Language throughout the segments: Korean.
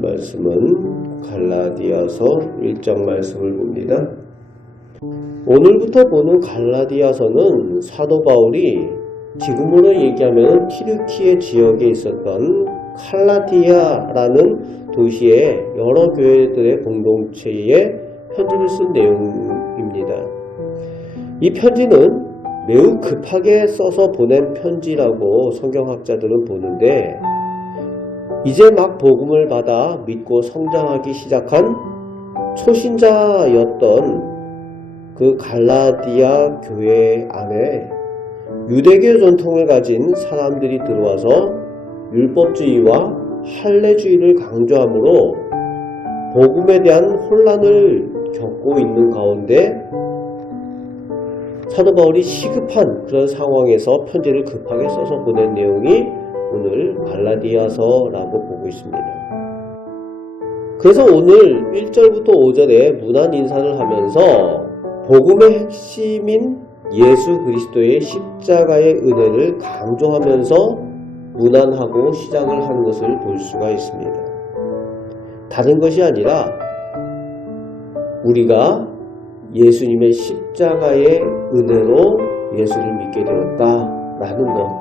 말씀은 갈라디아서 1장 말씀을 봅니다. 오늘부터 보는 갈라디아서는 사도 바울이 지금으로 얘기하면 튀르키예 지역에 있었던 칼라디아라는 도시의 여러 교회들의 공동체에 편지를 쓴 내용입니다. 이 편지는 매우 급하게 써서 보낸 편지라고 성경학자들은 보는데, 이제 막 복음을 받아 믿고 성장하기 시작한 초신자였던 그 갈라디아 교회 안에 유대교 전통을 가진 사람들이 들어와서 율법주의와 할례주의를 강조하므로 복음에 대한 혼란을 겪고 있는 가운데 사도 바울이 시급한 그런 상황에서 편지를 급하게 써서 보낸 내용이 오늘 갈라디아서라고 보고 있습니다. 그래서 오늘 1절부터 5절에 문안 인사를 하면서 복음의 핵심인 예수 그리스도의 십자가의 은혜를 강조하면서 문안하고 시작을 하는 것을 볼 수가 있습니다. 다른 것이 아니라 우리가 예수님의 십자가의 은혜로 예수를 믿게 되었다라는 것,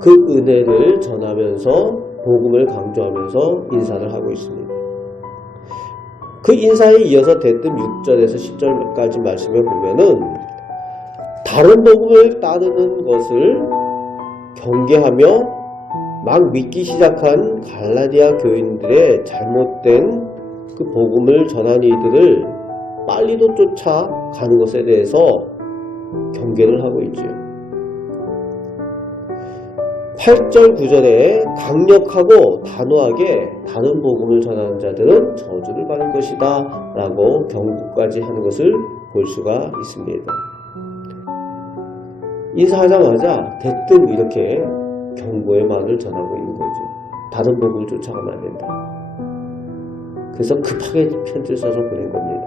그 은혜를 전하면서 복음을 강조하면서 인사를 하고 있습니다. 그 인사에 이어서 대뜸 6절에서 10절까지 말씀을 보면은 다른 복음을 따르는 것을 경계하며 막 믿기 시작한 갈라디아 교인들의 잘못된 그 복음을 전한 이들을 빨리도 쫓아가는 것에 대해서 경계를 하고 있죠. 8절 9절에 강력하고 단호하게 다른 복음을 전하는 자들은 저주를 받을 것이다 라고 경고까지 하는 것을 볼 수가 있습니다. 인사하자마자 대뜸 이렇게 경고의 말을 전하고 있는 거죠. 다른 복음을 쫓아가면 안 된다. 그래서 급하게 편지를 써서 보낸 겁니다.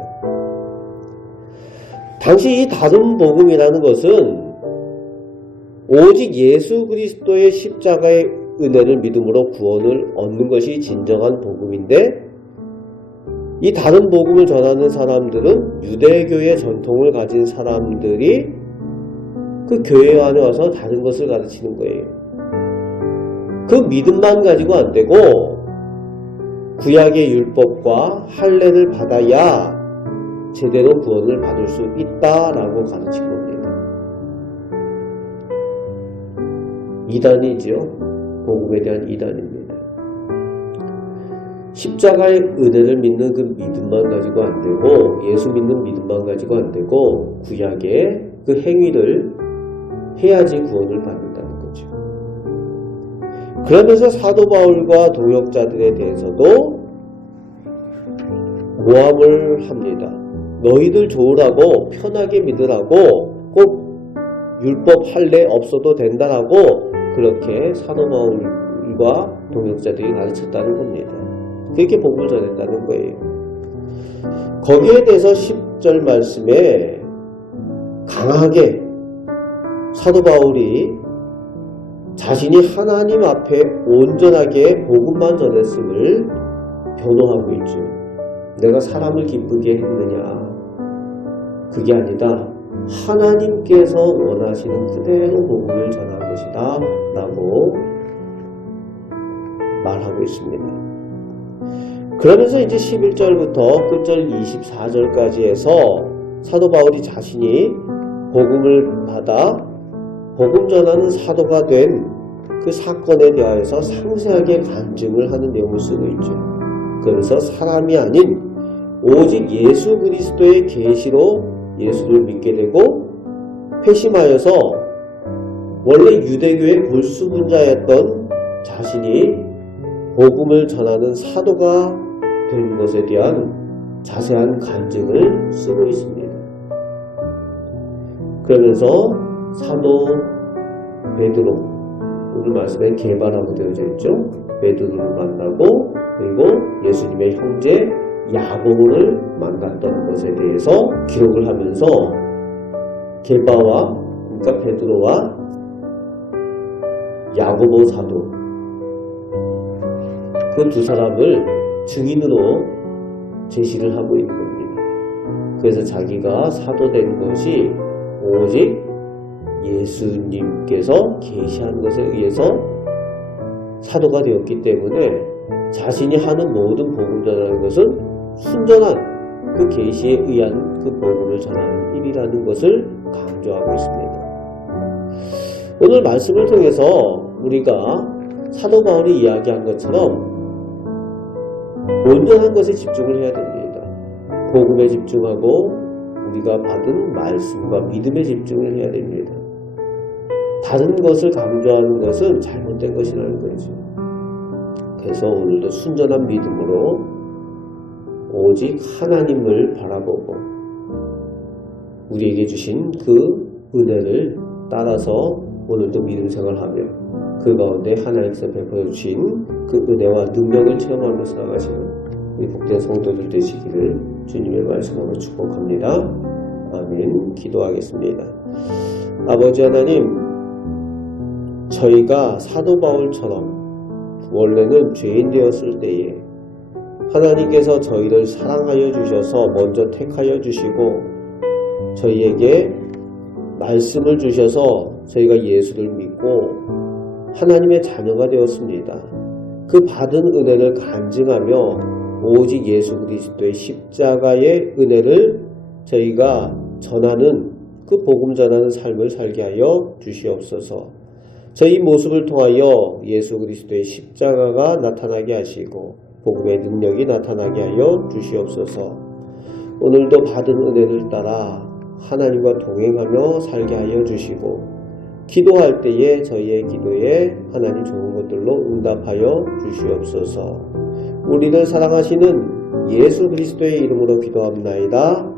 당시 이 다른 복음이라는 것은 오직 예수 그리스도의 십자가의 은혜를 믿음으로 구원을 얻는 것이 진정한 복음인데, 이 다른 복음을 전하는 사람들은 유대교의 전통을 가진 사람들이 그 교회 안에 와서 다른 것을 가르치는 거예요. 그 믿음만 가지고 안 되고 구약의 율법과 할례를 받아야 제대로 구원을 받을 수 있다라고 가르친 겁니다. 이단이지요. 복음에 대한 이단입니다. 십자가의 은혜를 믿는 그 믿음만 가지고 안 되고, 예수 믿는 믿음만 가지고 안 되고, 구약의 그 행위를 해야지 구원을 받는다는 거죠. 그러면서 사도 바울과 동역자들에 대해서도 모함을 합니다. 너희들 좋으라고, 편하게 믿으라고, 꼭 율법 할례 없어도 된다라고 그렇게 사도 바울과 동역자들이 가르쳤다는 겁니다. 그렇게 복음을 전했다는 거예요. 거기에 대해서 10절 말씀에 강하게 사도 바울이 자신이 하나님 앞에 온전하게 복음만 전했음을 변호하고 있죠. 내가 사람을 기쁘게 했느냐? 그게 아니다. 하나님께서 원하시는 그대로 복음을 전한 것이다 라고 말하고 있습니다. 그러면서 이제 11절부터 끝절 24절까지 해서 사도 바울이 자신이 복음을 받아 복음 전하는 사도가 된 그 사건에 대하여서 상세하게 간증을 하는 내용을 쓰고 있죠. 그래서 사람이 아닌 오직 예수 그리스도의 계시로 예수를 믿게 되고, 회심하여서 원래 유대교의 골수분자였던 자신이 복음을 전하는 사도가 된 것에 대한 자세한 간증을 쓰고 있습니다. 그러면서 사도 베드로, 오늘 말씀에 개바라고 되어져 있죠. 베드로를 만나고, 그리고 예수님의 형제 야고보를 만났던 것에 대해서 기록을 하면서 게바와, 그러니까 베드로와 야고보 사도, 그 두 사람을 증인으로 제시를 하고 있는 겁니다. 그래서 자기가 사도된 것이 오직 예수님께서 계시한 것에 의해서 사도가 되었기 때문에 자신이 하는 모든 복음 전하는 것은 순전한 그 계시에 의한 그 복음을 전하는 일이라는 것을 강조하고 있습니다. 오늘 말씀을 통해서 우리가 사도 바울이 이야기한 것처럼 온전한 것에 집중을 해야 됩니다. 복음에 집중하고 우리가 받은 말씀과 믿음에 집중을 해야 됩니다. 다른 것을 강조하는 것은 잘못된 것이라는 거죠. 그래서 오늘도 순전한 믿음으로 오직 하나님을 바라보고 우리에게 주신 그 은혜를 따라서 오늘도 믿음 생활하며 그 가운데 하나님께서 베풀어 주신 그 은혜와 능력을 체험하며 살아가시는 우리 복된 성도들 되시기를 주님의 말씀으로 축복합니다. 아멘. 기도하겠습니다. 아버지 하나님, 저희가 사도 바울처럼 원래는 죄인 되었을 때에 하나님께서 저희를 사랑하여 주셔서 먼저 택하여 주시고 저희에게 말씀을 주셔서 저희가 예수를 믿고 하나님의 자녀가 되었습니다. 그 받은 은혜를 간증하며 오직 예수 그리스도의 십자가의 은혜를 저희가 전하는 그 복음 전하는 삶을 살게 하여 주시옵소서. 저희 모습을 통하여 예수 그리스도의 십자가가 나타나게 하시고 복음의 능력이 나타나게 하여 주시옵소서. 오늘도 받은 은혜를 따라 하나님과 동행하며 살게 하여 주시고 기도할 때에 저희의 기도에 하나님 좋은 것들로 응답하여 주시옵소서. 우리를 사랑하시는 예수 그리스도의 이름으로 기도합나이다.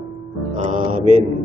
아멘.